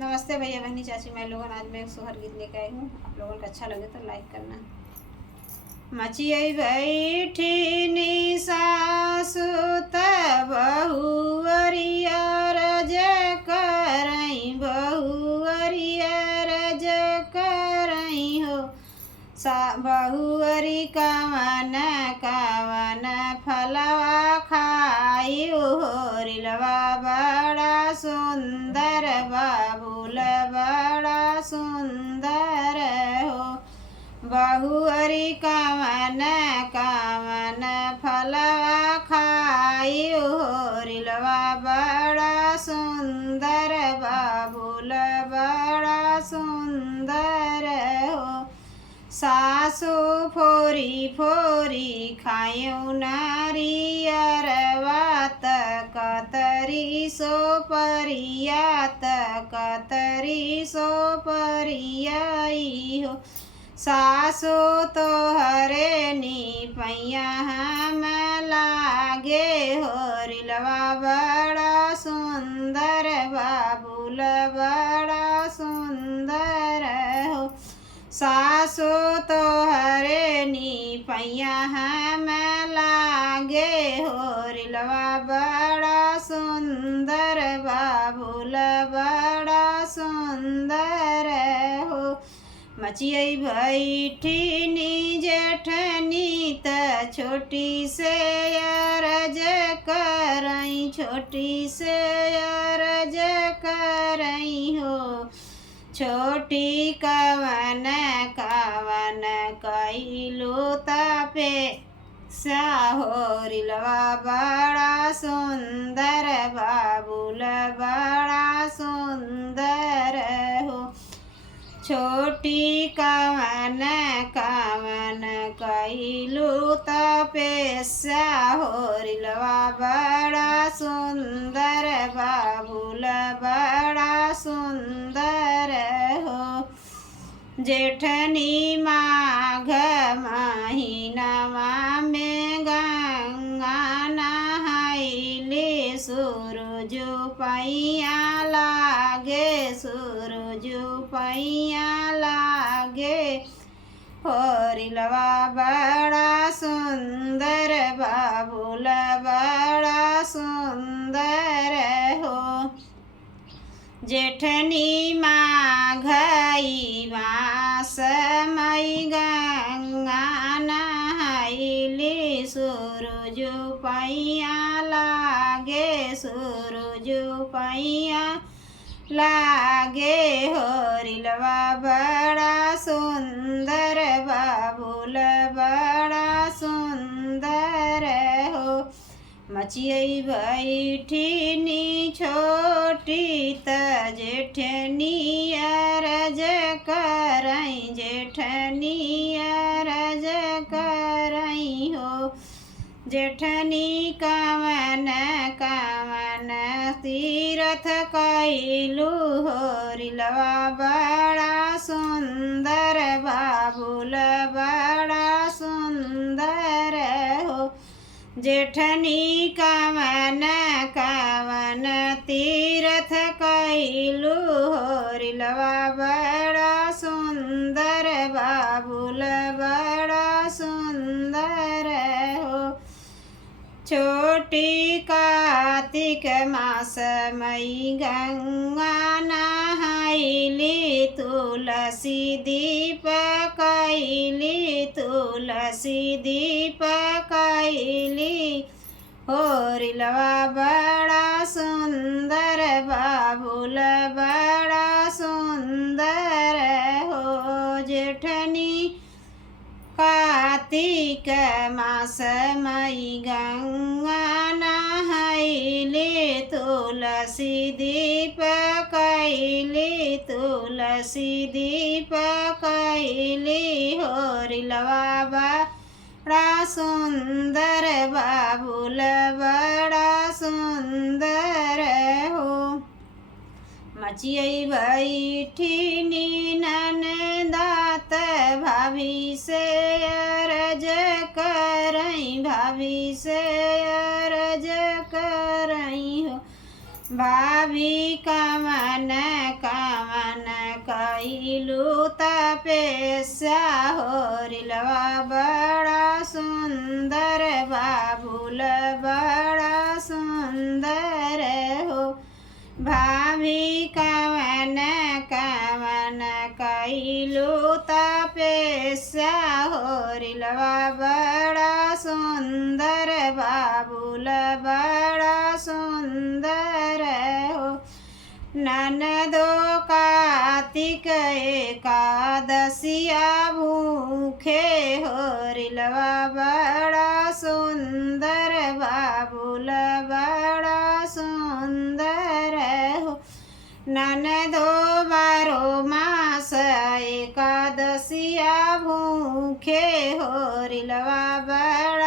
नमस्ते भैया बहनी चाची मैं लोगन आज मैं एक सोहर गीत लेकर आई हूँ। आप लोगों को अच्छा लगे तो लाइक करना। मचियई बैठी नि सासु त बहुअरिया रज करई बहुअरिया रज करई हो सा बहुअरी कवन कवन फलवा खाई हो रिलवा बड़ा सुंदर बाबुल बड़ा सुंदर हो बहुअरी कवन कवन फलवा खाई हो रिलवा बड़ा सुंदर बाबुल बड़ा सुंदर हो सासु फोरी फोरी खायु नारियरवात कतरी सो परियात कतरी सो परियाई हो सासु तो हरे नी पैया हम लागे हो रिलवा बड़ा सुंदर बाबुल बड़ा सुंदर हो सासु तो हरे नी पैया हम लागे हो रिलवा बड़ा सुंदर बाबुल बड़ा सुंदर हो मचियई बैठी नी जेठनी त छोटी से अरज करई छोटी से अरज करई हो छोटी कवन कवन कैलू तपे हो रिलवा बड़ा सुंदर बाबुल बड़ा सुंदर हो छोटी कवन कवन कैलू तपस्या हो रिलवा बड़ा सुंदर बाबुल बड़ा सुंदर हो जेठनी माघ महीनवा में गंगा नहाइले सूरज पैया लागे सूरज पैया लागे हो रिलवा बड़ा सुंदर बाबुल बड़ा सुंदर हो जेठनी माघई मास मई गंगा नहाइली सूरज पैया लागे सूरज पैया लागे हो रिलवा बड़ा सुंदर बाबुल बड़ा सुंदर हो मचियई बैठी नी छोटी त जेठनी अरज करई जेठनी अरज करई हो जेठनी कवन कवन तीरथ कैलू हो रिलवा बड़ा सुंदर बाबुल बड़ा सुंदर हो जेठनी कवन कवन तीरथ कैलू हो रिलवा बड़ा सुंदर बाबुल बड़ा सुंदर हो छोटी कार्तिक मास मई गंगा नहाइली तुलसी दीप कैली तुलसी दीप कैली हो रिलवा बड़ा सुंदर बाबुल बड़ा सुंदर हो जेठनी कार्तिक मास मई गंगा नहाइली तुलसी दीप कैली तुलसी दीप कैली हो रिलवा बड़ा सुंदर बाबुल बड़ा सुंदर हो मचियई बैठी नी ननदात भाभी से अरज करई भाभी से अरज करई हो भाभी कवन का भी कवन कवन कैलू तपस्या हो रिलवा बड़ा सुंदर बाबुल बड़ा सुंदर हो। ननदो कार्तिक एकादशिया भूखे हो रिलवा बड़ा सुंदर बाबुल बड़ा सुंदर हो। ननदो बारो मास एकादशिया भूखे हो रिलवा बड़ा